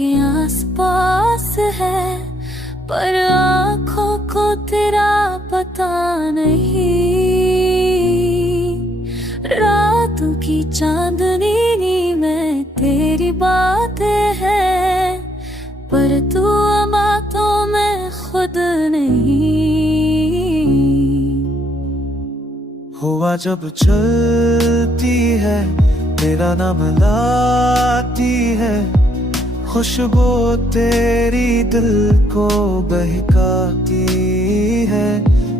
ये आस पास है, पर आँखों को तेरा पता नहीं। रातों की चांदनी में तेरी बातें हैं, पर तू बातों में खुद नहीं। हुआ जब चलती है, तेरा नाम लाती है, खुशबू तेरी दिल को बहकाती है।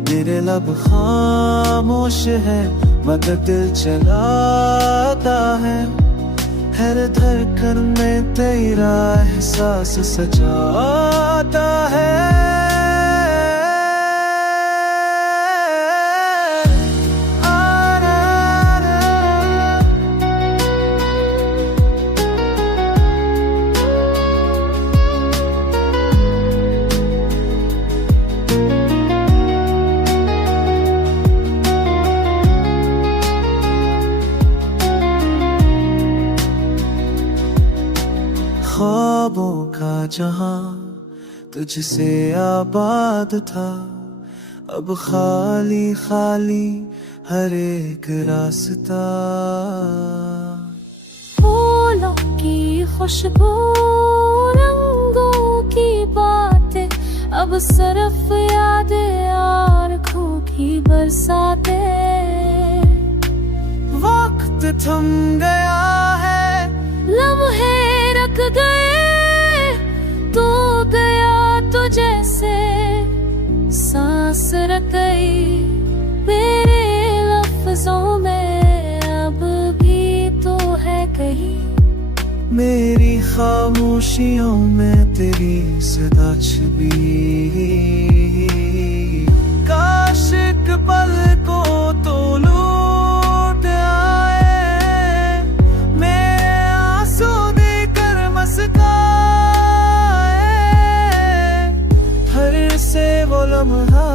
मेरे लब खामोश है मगर दिल चलाता है, हर धड़कन में तेरा एहसास सजाता है। ख्वाबों का जहां तुझसे आबाद था, अब खाली खाली हर एक रास्ता। फूलों की खुशबू, रंगों की बातें, अब सिर्फ यादें और आँखों की बरसातें। वक्त थम गया है, लम्हे रख गए, तू गया तो जैसे सांस रख गई मेरे लफ्जों में, अब भी तो है कहीं मेरी खामोशियों में तेरी सदा छुपी। काश एक पल को तो लौट आए, मेरे आंसू देकर मुस्काए, फिर से वो लम्हा